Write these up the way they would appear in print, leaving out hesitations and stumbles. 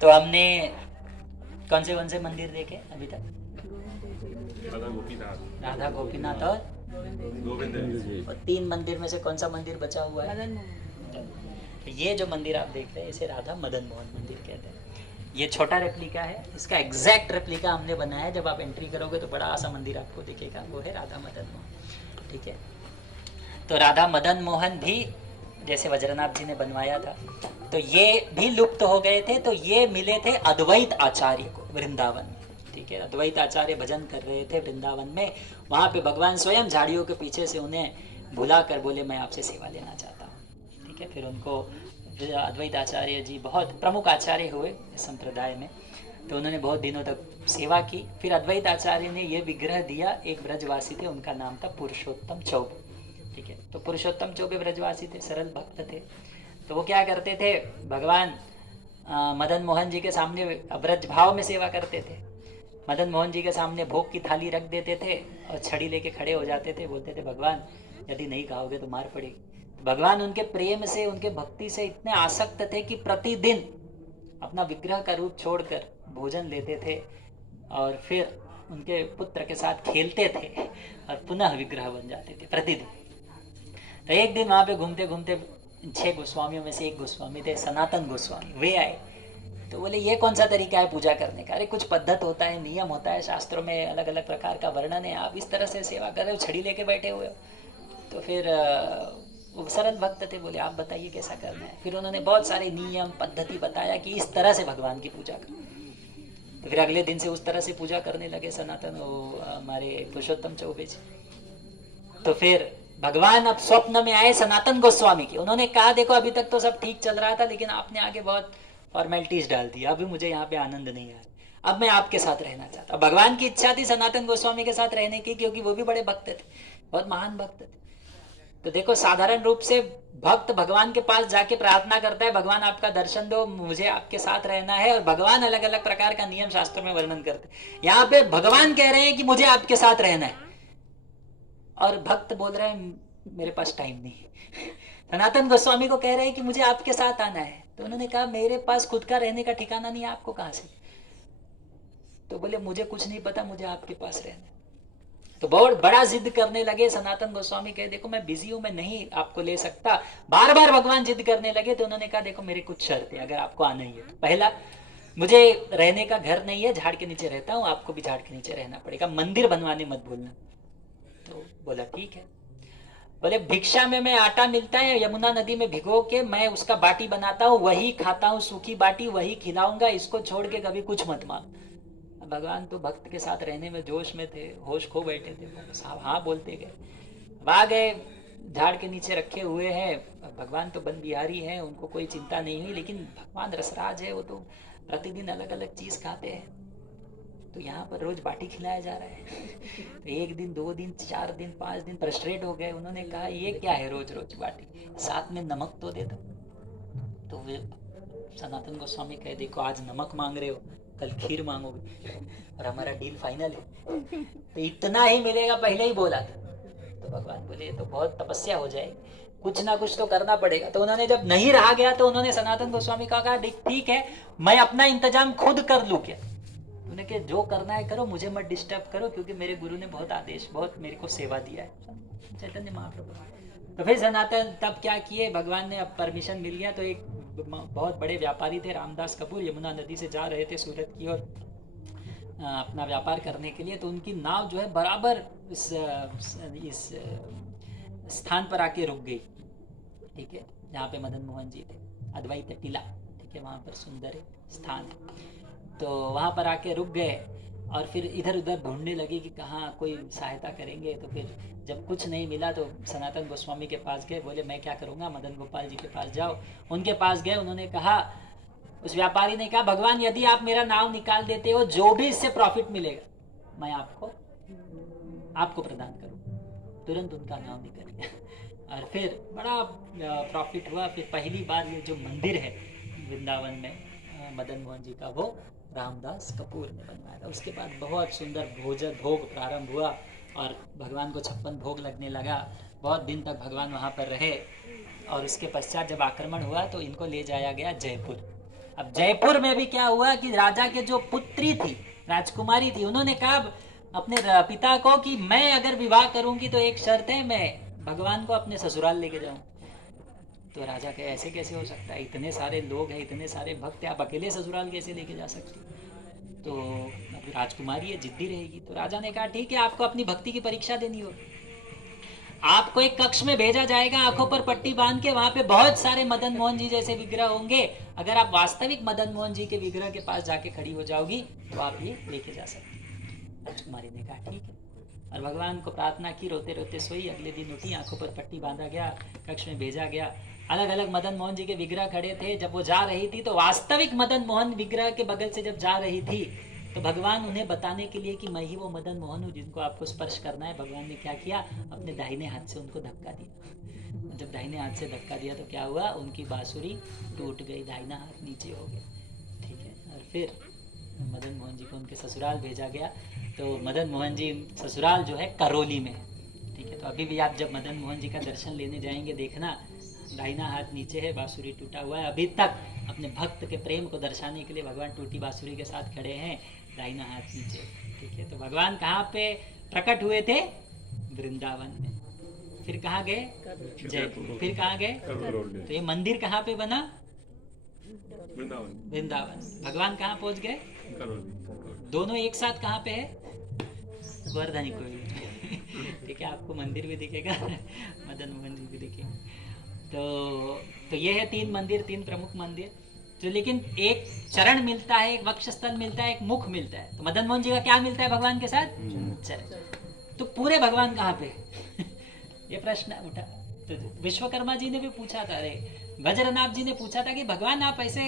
तो हमने कौन से मंदिर देखे अभी तक? राधा गोपीनाथ और गोविंद जी। और 3 मंदिर में से कौन सा मंदिर बचा हुआ है? तो ये जो मंदिर आप देख रहे हैं इसे राधा मदन मोहन मंदिर कहते हैं। ये छोटा रेप्लिका है, इसका एग्जैक्ट रेप्लिका हमने बनाया है। जब आप एंट्री करोगे तो बड़ा सा मंदिर आपको दिखेगा, वो है राधा मदन मोहन। ठीक है, तो राधा मदन मोहन भी जैसे वज्रनाथ जी ने बनवाया था, तो ये भी लुप्त हो गए थे। तो ये मिले थे अद्वैत आचार्य को वृंदावन में। ठीक है, अद्वैत आचार्य भजन कर रहे थे वृंदावन में। वहाँ पे भगवान स्वयं झाड़ियों के पीछे से उन्हें बुला कर बोले मैं आपसे सेवा लेना चाहता हूँ। ठीक है, फिर उनको अद्वैत आचार्य जी बहुत प्रमुख आचार्य हुए इस संप्रदाय में, तो उन्होंने बहुत दिनों तक सेवा की। फिर अद्वैत आचार्य ने ये विग्रह दिया, एक ब्रजवासी थे, उनका नाम था पुरुषोत्तम चौबे। ठीक है, तो पुरुषोत्तम चौबे ब्रजवासी थे, सरल भक्त थे। तो वो क्या करते थे, भगवान मदन मोहन जी के सामने ब्रज भाव में सेवा करते थे। मदन मोहन जी के सामने भोग की थाली रख देते थे और छड़ी लेके खड़े हो जाते थे, बोलते थे भगवान यदि नहीं खाओगे तो मार पड़ेगी। तो भगवान उनके प्रेम से, उनके भक्ति से इतने आसक्त थे कि प्रतिदिन अपना विग्रह का रूप छोड़कर भोजन लेते थे और फिर उनके पुत्र के साथ खेलते थे और पुनः विग्रह बन जाते थे प्रतिदिन। तो एक दिन वहां पे घूमते घूमते 6 गोस्वामियों में से एक गोस्वामी थे, सनातन गोस्वामी, वे आए। तो बोले ये कौन सा तरीका है पूजा करने का? अरे कुछ पद्धत होता है, नियम होता है, शास्त्रों में अलग अलग प्रकार का वर्णन है, आप इस तरह से सेवा कर रहे हो, छड़ी लेके बैठे हुए हो। तो फिर वो सरल भक्त थे, बोले आप बताइए कैसा करना है। फिर उन्होंने बहुत सारे नियम पद्धति बताया कि इस तरह से भगवान की पूजा करो। तो फिर अगले दिन से उस तरह से पूजा करने लगे सनातन हमारे पुरुषोत्तम चौबे जी। तो फिर भगवान अब स्वप्न में आए सनातन गोस्वामी की। उन्होंने कहा देखो अभी तक तो सब ठीक चल रहा था, लेकिन आपने आगे बहुत फॉर्मेलिटीज डाल दी, अभी मुझे यहाँ पे आनंद नहीं आया, अब मैं आपके साथ रहना चाहता हूँ। भगवान की इच्छा थी सनातन गोस्वामी के साथ रहने की, क्योंकि वो भी बड़े भक्त थे, बहुत महान भक्त थे। तो देखो साधारण रूप से भक्त भगवान के पास जाके प्रार्थना करता है, भगवान आपका दर्शन दो, मुझे आपके साथ रहना है, और भगवान अलग अलग प्रकार का नियम शास्त्रों में वर्णन करते हैं। यहाँ पे भगवान कह रहे हैं कि मुझे आपके साथ रहना है, और भक्त बोल रहे हैं मेरे पास टाइम नहीं। सनातन गोस्वामी को कह रहे हैं कि मुझे आपके साथ आना है, तो उन्होंने कहा मेरे पास खुद का रहने का ठिकाना नहीं है, आपको कहां से? तो बोले मुझे कुछ नहीं पता, मुझे आपके पास रहना है। तो बहुत बड़ा जिद करने लगे। सनातन गोस्वामी कहे देखो मैं बिजी हूं, मैं नहीं आपको ले सकता। बार बार भगवान जिद करने लगे, तो उन्होंने कहा देखो मेरे कुछ शर्त है अगर आपको आना ही है। तो पहला, मुझे रहने का घर नहीं है, झाड़ के नीचे रहता हूँ, आपको भी झाड़ के नीचे रहना पड़ेगा, मंदिर बनवाने मत भूलना। तो बोला ठीक है। बोले भिक्षा में मैं आटा मिलता है यमुना नदी में भिगो के, मैं उसका बाटी बनाता हूँ, वही खाता हूँ, सूखी बाटी वही खिलाऊंगा, इसको छोड़ के कभी कुछ मत मांग। भगवान तो भक्त के साथ रहने में जोश में थे, होश खो बैठे थे, साहब हाँ बोलते गए। आ गए, झाड़ के नीचे रखे हुए हैं। भगवान तो बन बिहारी हैं, उनको कोई चिंता नहीं हुई, लेकिन भगवान रसराज है, वो तो प्रतिदिन अलग अलग चीज खाते हैं। तो यहाँ पर रोज बाटी खिलाया जा रहा है। तो 1 दिन 2 दिन 4 दिन 5 दिन फ्रस्ट्रेट हो गए। उन्होंने कहा ये क्या है रोज रोज बाटी, साथ में नमक तो दे दो। तो वे सनातन गोस्वामी कहे देखो आज नमक मांग रहे हो, कल खीर मांगोगे, और हमारा डील फाइनल है, तो इतना ही मिलेगा, पहले ही बोला था। तो भगवान बोले तो बहुत तपस्या हो जाएगी, कुछ ना कुछ तो करना पड़ेगा। तो उन्होंने जब नहीं रहा गया, तो उन्होंने सनातन गोस्वामी का कहा ठीक है मैं अपना इंतजाम खुद कर लूं क्या? उन्होंने कहा जो करना है करो, मुझे मत डिस्टर्ब करो, क्योंकि मेरे गुरु ने बहुत आदेश, बहुत मेरे को सेवा दिया है, चैतन्य महाप्रभु। तो फिर सनातन तब क्या किए, भगवान ने अब परमिशन मिल गया। तो एक बहुत बड़े व्यापारी थे रामदास कपूर, यमुना नदी से जा रहे थे सूरत की ओर अपना व्यापार करने के लिए। तो उनकी नाव जो है बराबर इस स्थान पर आके रुक गई। ठीक है, जहाँ पे मदन मोहन जी थे, अद्वैत टीला, ठीक है, वहाँ पर सुंदर स्थान। तो वहाँ पर आके रुक गए और फिर इधर उधर ढूंढने लगे कि कहाँ कोई सहायता करेंगे। तो फिर जब कुछ नहीं मिला तो सनातन गोस्वामी के पास गए, बोले मैं क्या करूँगा, मदन गोपाल जी के पास जाओ। उनके पास गए, उन्होंने कहा, उस व्यापारी ने कहा भगवान यदि आप मेरा नाम निकाल देते हो, जो भी इससे प्रॉफिट मिलेगा मैं आपको प्रदान करूँ। तुरंत उनका नाम निकल गया और फिर बड़ा प्रॉफिट हुआ। फिर पहली बार ये जो मंदिर है वृंदावन में मदन मोहन जी का, वो रामदास कपूर ने बनवाया था। उसके बाद बहुत सुंदर भोग प्रारंभ हुआ और भगवान को 56 भोग लगने लगा। बहुत दिन तक भगवान वहाँ पर रहे और उसके पश्चात जब आक्रमण हुआ तो इनको ले जाया गया जयपुर। अब जयपुर में भी क्या हुआ कि राजा के जो पुत्री थी, राजकुमारी थी, उन्होंने कहा अपने पिता को कि मैं अगर विवाह करूंगी तो एक शर्त है, मैं भगवान को अपने ससुराल लेके जाऊं। तो राजा कहे ऐसे कैसे हो सकता है, इतने सारे लोग हैं, इतने सारे भक्त हैं, आप अकेले ससुराल कैसे लेके जा सकते? तो अभी राजकुमारी है, जिद्दी रहेगी। तो राजा ने कहा ठीक है, आपको अपनी भक्ति की परीक्षा देनी होगी। आपको एक कक्ष में भेजा जाएगा, आंखों पर पट्टी बांध के, वहां पे बहुत सारे मदन मोहन जी जैसे विग्रह होंगे। अगर आप वास्तविक मदन मोहन जी के विग्रह के पास जाके खड़ी हो जाओगी तो आप ये लेके जा सकती। राजकुमारी ने कहा ठीक है, और भगवान को प्रार्थना की, रोते रोते सोई। अगले दिन उठी, आंखों पर पट्टी बांधा गया, कक्ष में भेजा गया। अलग अलग मदन मोहन जी के विग्रह खड़े थे। जब वो जा रही थी तो वास्तविक मदन मोहन विग्रह के बगल से जब जा रही थी तो भगवान उन्हें बताने के लिए कि मैं ही वो मदन मोहन हूँ जिनको आपको स्पर्श करना है, भगवान ने क्या किया, अपने दाहिने हाथ से उनको धक्का दिया। जब दाहिने हाथ से धक्का दिया तो क्या हुआ, उनकी बांसुरी टूट गई, दाहिना हाथ नीचे हो गया। ठीक है, और फिर मदन मोहन जी को उनके ससुराल भेजा गया। तो मदन मोहन जी ससुराल जो है करौली में है। ठीक है, तो अभी भी आप जब मदन मोहन जी का दर्शन लेने जाएंगे, देखना दाहिना हाथ नीचे है, बांसुरी टूटा हुआ है। अभी तक अपने भक्त के प्रेम को दर्शाने के लिए भगवान टूटी बांसुरी के साथ खड़े हैं, दाहिना हाथ नीचे। ठीक है, तो भगवान कहाँ पे प्रकट हुए थे? वृंदावन में। फिर कहाँ गए? जयपुर। फिर कहाँ गए? तो ये मंदिर कहाँ पे बना? वृंदावन। भगवान कहाँ पहुंच गए? दोनों एक साथ कहाँ पे है? गोवर्धन कोई। ठीक है, आपको मंदिर भी दिखेगा, मदन मोहन जी भी दिखेंगे। तो ये है 3 मंदिर, 3 प्रमुख मंदिर। तो लेकिन एक चरण मिलता है, एक वक्षस्थल मिलता है, एक मुख मिलता है। तो मदन मोहन जी का क्या मिलता है भगवान के साथ? चरण। तो पूरे भगवान कहाँ पे? ये प्रश्न उठा। तो विश्वकर्मा जी ने भी पूछा था, अरे वज्रनाथ जी ने पूछा था कि भगवान आप ऐसे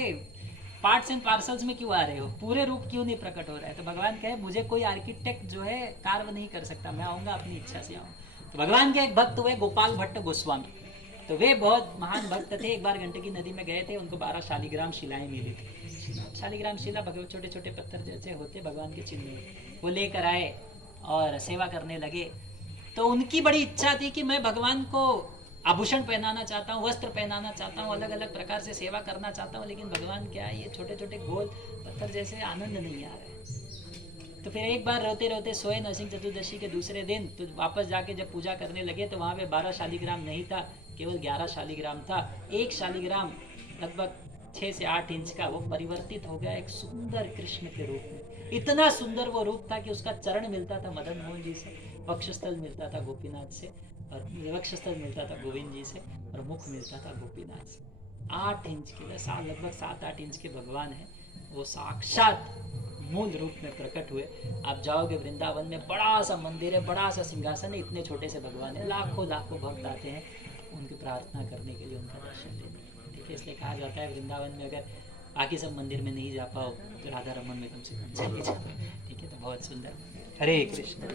पार्ट्स एंड पार्सल्स में क्यों आ रहे हो, पूरे रूप क्यों नहीं प्रकट हो रहा है? तो भगवान कहे मुझे कोई आर्किटेक्ट जो है कार्य नहीं कर सकता, मैं आऊंगा अपनी इच्छा से आऊंगा। तो भगवान के एक भक्त हुए गोपाल भट्ट गोस्वामी। तो वे बहुत महान भक्त थे। एक बार गंडकी नदी में गए थे, उनको 12 शालिग्राम शिलाएं मिली थी। शालिग्राम शिला भगवान छोटे छोटे पत्थर जैसे होते भगवान के चिन्ह, वो लेकर आए और सेवा करने लगे। तो उनकी बड़ी इच्छा थी कि मैं भगवान को आभूषण पहनाना चाहता हूँ, वस्त्र पहनाना चाहता हूँ, अलग अलग प्रकार से सेवा करना चाहता हूँ, लेकिन भगवान क्या है, ये छोटे छोटे गोल पत्थर जैसे आनंद नहीं आ रहे। तो फिर एक बार रोते रोते सोए। नरसिंह चतुर्दशी के दूसरे दिन तो वापस जाके जब पूजा करने लगे तो वहाँ पे 12 शालिग्राम नहीं था, केवल 11 शालिग्राम था। एक शालिग्राम लगभग 6 से 8 इंच का, वो परिवर्तित हो गया एक सुंदर कृष्ण के रूप में। इतना सुंदर वो रूप था कि उसका चरण मिलता था मदन मोहन जी से, वक्षस्थल मिलता था गोपीनाथ से, और वक्षस्थल मिलता था गोविंद जी से, और मुख मिलता था गोपीनाथ से। 8 इंच के लगभग 7-8 इंच के भगवान है, वो साक्षात मूल रूप में प्रकट हुए। आप जाओगे वृंदावन में, बड़ा सा मंदिर है, बड़ा सा सिंहासन है, इतने छोटे से भगवान है, लाखों लाखों भक्त आते हैं उनकी प्रार्थना करने के लिए, उनका दर्शन लेने। ठीक है, इसलिए कहा जाता है वृंदावन में अगर बाकी सब मंदिर में नहीं जा पाओ तो राधा रमन में कम से कम चले जाओ। ठीक है, तो बहुत सुंदर। हरे कृष्ण।